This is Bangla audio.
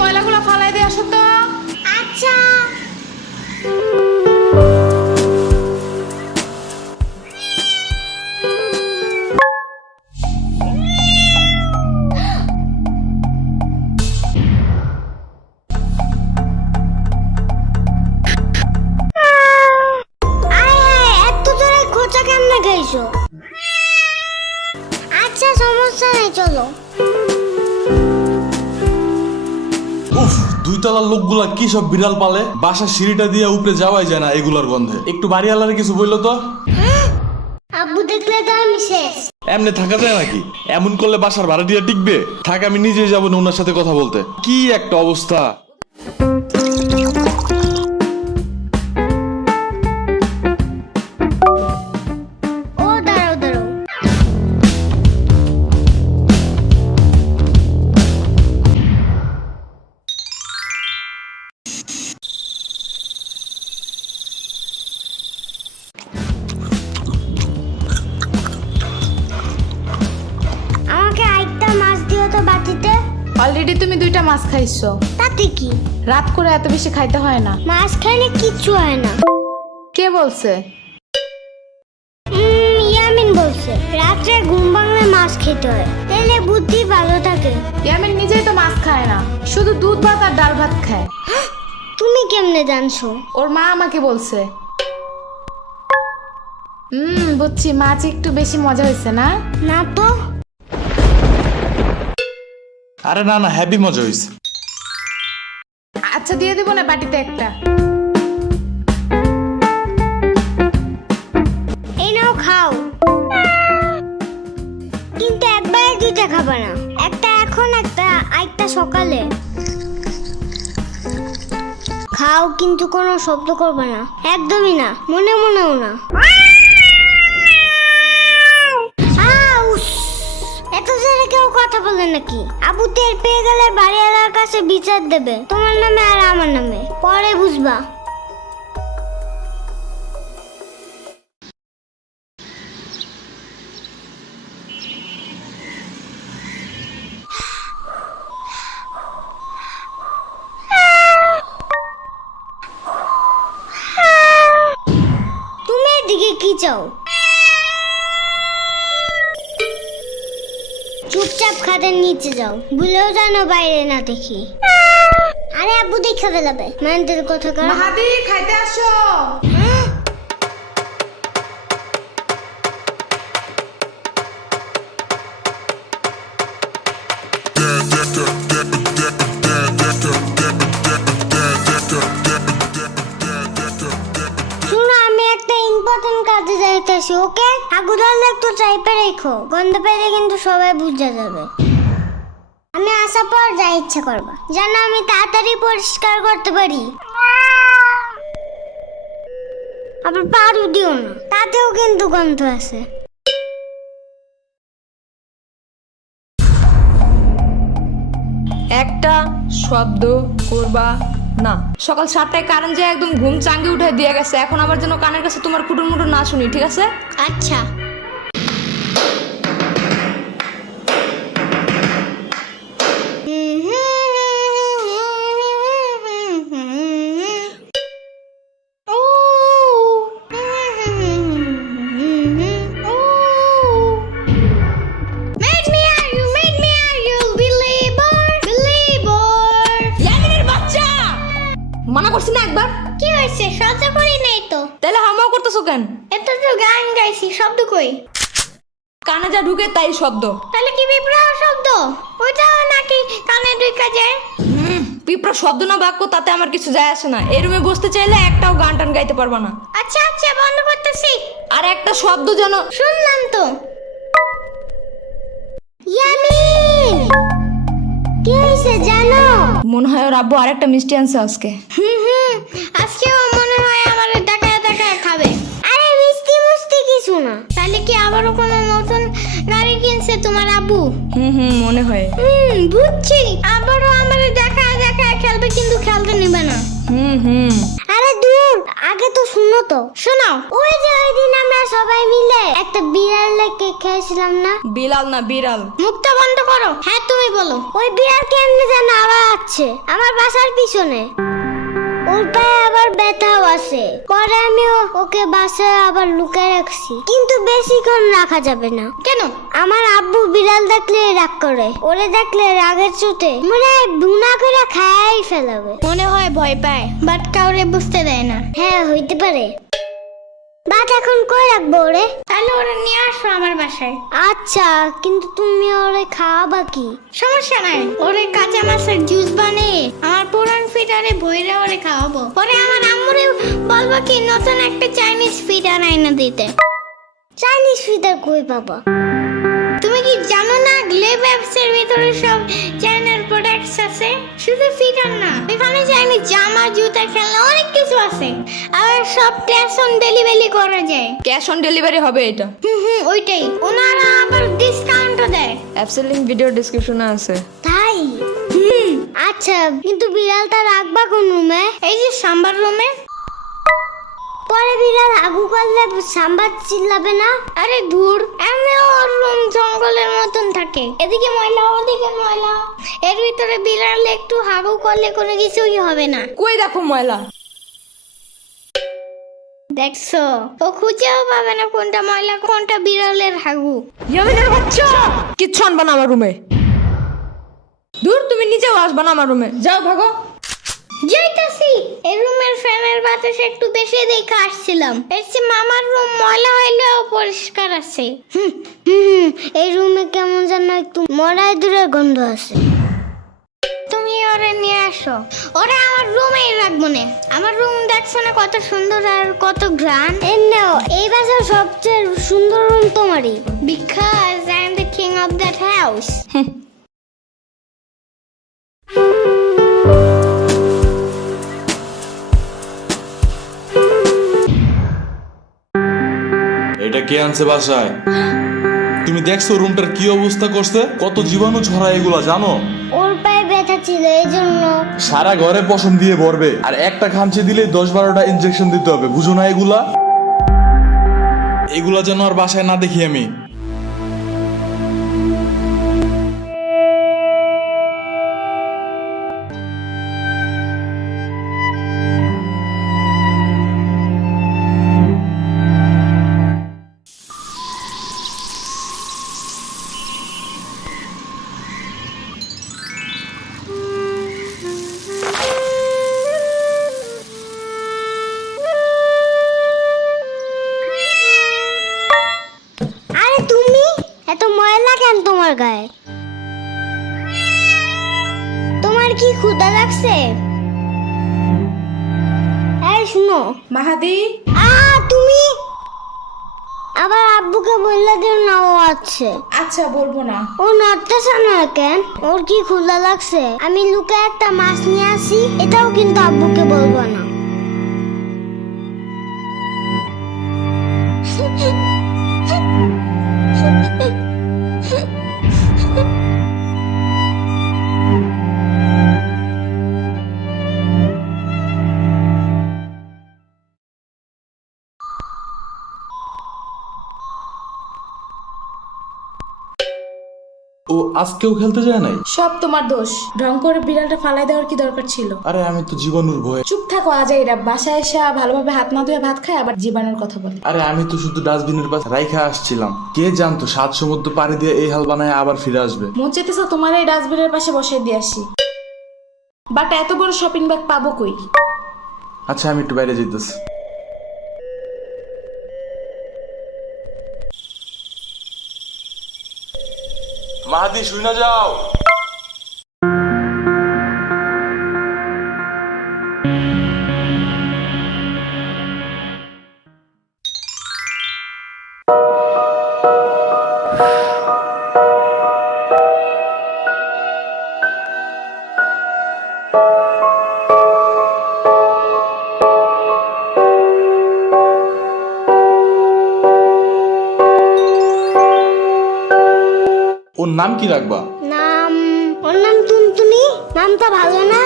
ময়লাগুলো ফালাই দিয়ে আসো তো। আচ্ছা। আচ্ছা সমস্যা নেই, চলো। উফ, দুই তলার লোকগুলা কি সব বিড়াল পালে, বাসার সিঁড়িটা দিয়ে উপরে যাওয়াই যায় না এগুলার গন্ধে। একটু বাড়িওয়ালার কিছু বললো তো। আব্বু দেখলে তো আমি শেষ। এমনি থাকা যায় নাকি? এমন করলে বাসার ভাড়া দিয়ে টিকবে? থাক, আমি নিজেই যাবো না ওনার সাথে কথা বলতে। কি একটা অবস্থা। ও দাঁড়াও দাঁড়াও। আমাকে আরেকটা মাছ দিও তো বাটিতে। অলরেডি তুমি 2টা মাছ খাইছো। তাতে কি? রাত করে এত বেশি খাইতে হয় না। মাছ খাইলে কিচ্ছু হয় না। কে বলছে? ইয়ামিন বলছে রাত্রে ঘুম ভাঙলে মাছ খেতে হয়, তাহলে বুদ্ধি ভালো থাকে। ইয়ামিন নিজেই তো মাছ খায় না, শুধু দুধ ভাত আর ডাল ভাত খায়। তুমি কেমনে জানছো? ওর মা আমাকে বলছে। বুঝছি, মাছ একটু বেশি মজা হয়েছে না? না তো। আরে না না, হ্যাপি মজা হয়েছে। আচ্ছা দিয়ে দিব না বাটিতে একটা। এই নাও খাও, কিন্তু একবারে 2টা খাবে না। একটা এখন, একটা সকালে। খাও, কিন্তু কোনো শব্দ করবে না, একদমই না, মনে মনেও না। এত জোরে কেউ কথা বলে নাকি? আবু টের পেয়ে গেলে বাড়িওয়ালার কাছে বিচার দেবে, তোমার নামে আর আমার নামে, পরে বুঝবা। তুমি এদিকে কি চাও? চুপচাপ খাটের নিচে যাও, ভুলেও জানো বাইরে না দেখি। আরে আব্বু দেখে ফেলাবে, মানতের কথা কর। মাহাদি খাইতে আসো। শুনো, আমি একটা ইম্পর্টেন্ট কাজে যাইতেছি, ওকে? আগুদাল একটু চাইপে রেখো, গন্ধ পেলে কিন্তু সবাই বুঝে যাবে। আমি আসার পর যা ইচ্ছা করবা, যেন আমি তাড়াতাড়ি পরিষ্কার করতে পারি। আবার পারু দিও না, তাতেও কিন্তু গন্ধ আছে। একটা শব্দ করবা না। সকাল 7টায় কারেন্ট যায়, একদম ঘুম চাঙ্গে উঠে দিয়ে গেছে। এখন আবার যেন কানের কাছে তোমার কুটুর মুটুর না শুনি, ঠিক আছে? আচ্ছা। মানা করছি না একবার? কি হয়েছে? শব্দ করি নাই তো। তাহলে হামাও করতেছো কেন? এটা তো গান গাইছি, শব্দ কই? কানে যা ঢুকে তাই শব্দ। তাহলে কি বিপ্লব শব্দ? ওইটাও নাকি কানে ঢুকে যায়? পিঁপড়া শব্দ না বাক্য, তাতে আমার কিছু যায় আসে না। এই রুমে বসতে চাইলে একটাও গান টান গাইতে পারবা না। আচ্ছা আচ্ছা, বন্ধ করতেছি। আর একটা শব্দ যেন। শুনলাম তো। ইয়ামিন, কি হয়েছে জানো? মনে হয় ওর আব্বু আরেকটা মিষ্টি আনছে আজকে। আজকেও মনে হয় আমার দেখায় দেখায় খাবে। আরে মিষ্টি মুষ্টি কিছু না। তাহলে কি আবারও কোনো নতুন গাড়ি কিনছে তোমার আব্বু? মনে হয়। বুঝছি, আবারও আমার দেখায় দেখায় খেলবে, কিন্তু খেলতে নেবে না। হুম। আরে দূর, আগে তো শুনো তো। শোনাও। ওই যে ওই দিন আমরা সবাই মিলে একটা বিড়ালের কেক খেয়েছিলাম না? বিলাল না বিড়াল। মুখটা বন্ধ করো। হ্যাঁ তুমি বলো। ওই বিড়াল কেমনে যেন আবার আছে আমার বাসার পিছনে। ওর পায়ে আবার ব্যথাও আছে। পরে আমি ওকে বাসায় আবার লুকিয়ে রাখছি, কিন্তু বেশিক্ষণ রাখা যাবে না। কেন? আমার আব্বু বিড়াল দেখলে রাগ করে। ওরে দেখলে রাগের চোটে মনে হয় বুনা করে খায়াই ফেলাবে। মনে হয় ভয় পায়, বাট কাউরে বুঝতে দেয় না। হ্যাঁ হইতে পারে। বাট এখন কই রাখবো ওরে? তাহলে ওরা নিয়ে আসো আমার বাসায়। আচ্ছা, কিন্তু তুমি ওরে খাওয়াবা কি? সমস্যা নাই, ওরে কাঁচা মাছের জুস বানিয়ে আমার পুরান ফিডারে বইরে ওরে খাওয়াবো। পরে আমার আম্মুরে বলবো কি নতুন একটা চাইনিজ ফিডার আইনা দিতে। চাইনিজ ফিডার কই পাবা? তুমি কি জানো না গ্লেব অ্যাপসের ভিতরে সব চাইনার প্রোডাক্টস আছে? শুধু ফিডার না, এখানে চাইনিজ জামা, জুতা, খেলনা অনেক কিছু আছে। আর সব ক্যাশ অন ডেলিভারি করা যায়। ক্যাশ অন ডেলিভারি হবে এটা। ওইটাই। ওনারা আবার ডিসকাউন্টও দেয়। অ্যাপসের লিংক ভিডিও ডেসক্রিপশনে আছে। তাই? আচ্ছা, কিন্তু বিড়ালটা রাখবা কোন রুমে? এই যে সাম্বার রুমে। পরে বিড়াল আগু করলে সাম্বার চিল্লাবে না? আরে ধুর, এমনি ওর রুম জঙ্গলের মতন থাকে, এদিকে ময়লা ওদিকে ময়লা। এর ভিতরে বিড়াল একটু হাগু করলে কোনো কিছুই হবে না। কই দেখো ময়লা। দেখছো, ও খুঁজেও পাবে না কোনটা ময়লা কোনটা বিড়ালের হাগু। ইয়ামিনের বাচ্চা কিচ্ছু আনবা না আমার রুমে। দূর, তুমি নিজেও আসবা না আমার রুমে। যাও ভাগো। যাইতাছি। এই রুমের ফ্যানের বাতাস একটু বেশি দেখে আসছিলাম। এর চেয়ে মামার রুম ময়লা হইলেও পরিষ্কার আছে। এই রুমে কেমন যেন একটু মরাই দূরের গন্ধ আছে। তুমি ওরে নিয়ে আসো। ওরে আমার রুমেই রাখবো না। আমার রুম দেখছো না কত সুন্দর আর কত গ্রান। এই বাসার সবচেয়ে সুন্দর রুম তোমারই। Because I am the king of that house. এটা কে আনছে বাসায়? তুমি দেখছো রুমটার কি অবস্থা করছে? কত জীবাণু ছড়ায় এগুলা জানো? ওর পায়ে ব্যথা ছিল এই জন্য। সারা ঘরে পশম দিয়ে ভরবে, আর একটা খামচি দিলে 10-12টা ইনজেকশন দিতে হবে। বুঝো না এগুলা? এগুলা যেন আর বাসায় না দেখি আমি। আরে তুমি এত ময়লা কেন তোমার গায়ে? তোমার কি ক্ষুধা লাগছে? এই শুনো মাহাদি। তুমি আবার আব্বুকে বললে দিও না ও আছে। আচ্ছা, বলবো না। ও নড়তেছে না কেন? ওর কি ক্ষুধা লাগছে? আমি লুকে একটা মাছ নিয়ে আসি, এটাও কিন্তু আব্বুকে বলবো না। ও আজকেও খেলতে যায় নাই? সব তোমার দোষ। ঢং করে বিড়ালটা ফালাই দেওয়ার কি দরকার ছিল? আরে আমি তো জীবাণুর ভয়ে। চুপ থাকো আজাইরা। বাসায় এসে ভালোভাবে হাত না ধুয়ে ভাত খায়, আবার জীবাণুর কথা বলে। আরে আমি তো শুধু ডাস্টবিনের পাশে রাইখা আসছিলাম। কে জানতো 7 সমুদ্র পাড়ি দিয়ে এই হাল বানায় আবার ফিরে আসবে। মন চাইতেছে তোমার এই ডাস্টবিনের পাশে বসে দিয়ে আসি, বাট এত বড় শপিং ব্যাগ পাবো কই? আচ্ছা আমি একটু বাইরে যেতেছি। মাহাদি শুই না যাও। ওর নাম কি রাখবা? ওর নাম টুনটুনি। নামটা ভালো না?